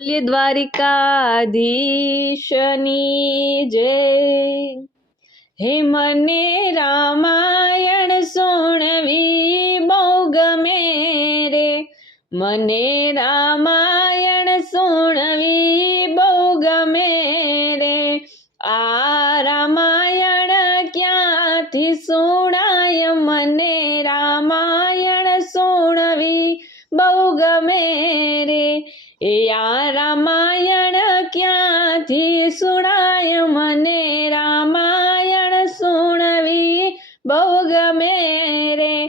દ્વારિકાધીશની જય હે મને રામાયણ સુણવી બહુ ગમે રે મને રામાયણ સુણવી બહુ ગમે રે આ રામાયણ ક્યાંથી સુણાય મને રામાયણ સુણવી બહુ ગમે રે એ આ રામાયણ ક્યાંથી સુણાય? મને રામાયણ સુણવી બહુ ગમે રે.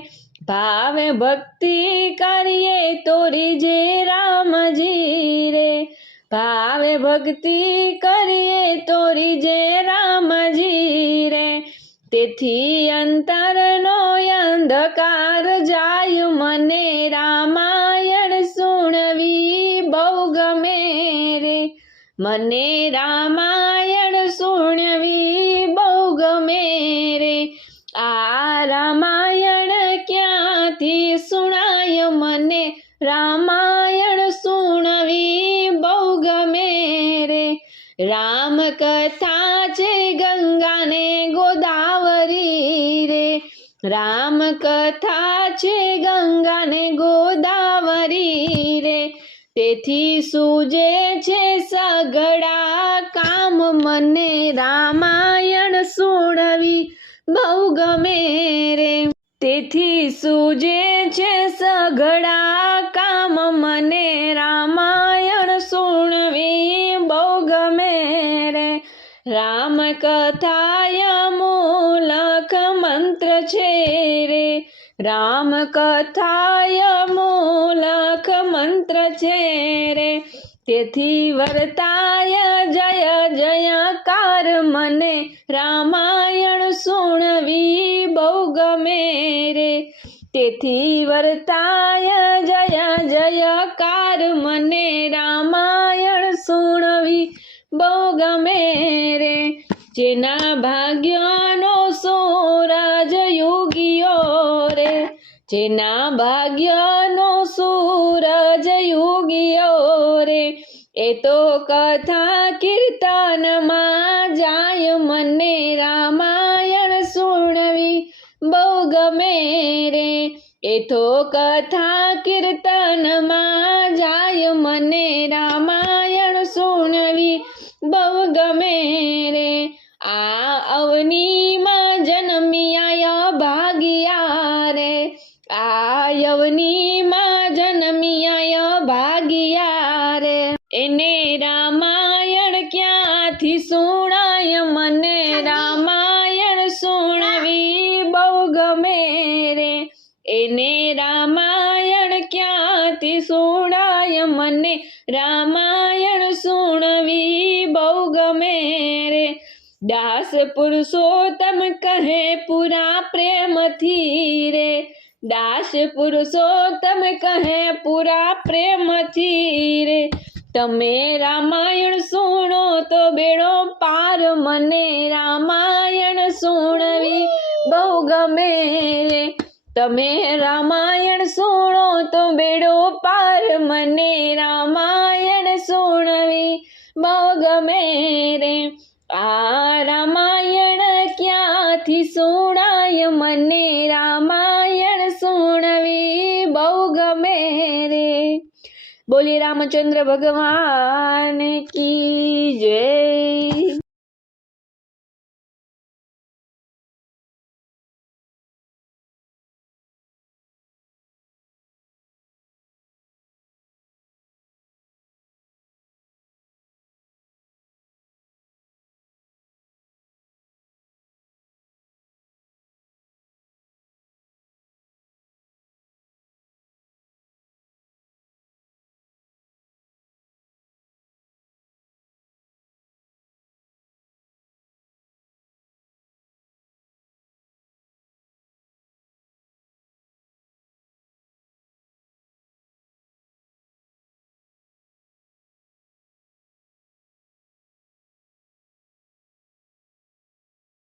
ભાવે ભક્તિ કરીએ તોરી જે રામજી રે. ભાવે ભક્તિ કરીએ તોરી જે રામજી રે. તેથી અંતરનો અંધકાર જાય મને રામાયણ મને રામાયણ સુણવી બહુ ગમે રે. આ રામાયણ ક્યાંથી સુણાય મને? રામાયણ સુણવી બહુ ગમે રે. રામ કથા છે ગંગાને ગોદાવરી રે. રામ કથા છે ગંગાને ગોદાવરી રે. તેથી સૂજે છે મને રામાયણ સુણવી બહુ ગમે રે. તેથી સૂજે છે સઘળા કામ, મને રામાયણ સુણવી બહુ ગમે રે. રામ કથાય મૂલક મંત્ર છે રે. રામ કથાય મૂલક મંત્ર છે રે. તેથી વર્તાય જય જયકાર મને રામાયણ સુણવી બહુ ગમે રે. તેથી વર્તાય જય જયકાર મને રામાયણ સુણવી બહુ ગમે રે. જેના ભાગ્યનો જેના ભાગ્યનો સૂરજ યુગ્યો રે, એ તો કથા કીર્તનમાં જાય મને રામાયણ સુણવી બહુ ગમે રે. એ તો કથા ક્યાંથી સુણાય, મને રામાયણ સુણવી બહુ ગમે રે. એને રામાયણ ક્યાંથી સુણાય, મને રામાયણ સુણવી બહુ ગમે રે. દાસ પુરુષોત્તમ કહે, પૂરા પ્રેમથી રે. દાસ પુરુષોત્તમ કહે, પૂરા પ્રેમથી રે. તમે રામાયણ બેડો પાર મને રામાયણ સુણવી બહુ ગમે રે. તમે રામાયણ સુણો તો બેડો પાર મને રામાયણ સુણવી બહુ ગમે રે. આ રામાયણ ક્યાંથી સુણાય? મને રામાયણ સુણવી બહુ ગમે રે. બોલી રામચંદ્ર ભગવાન કી જય.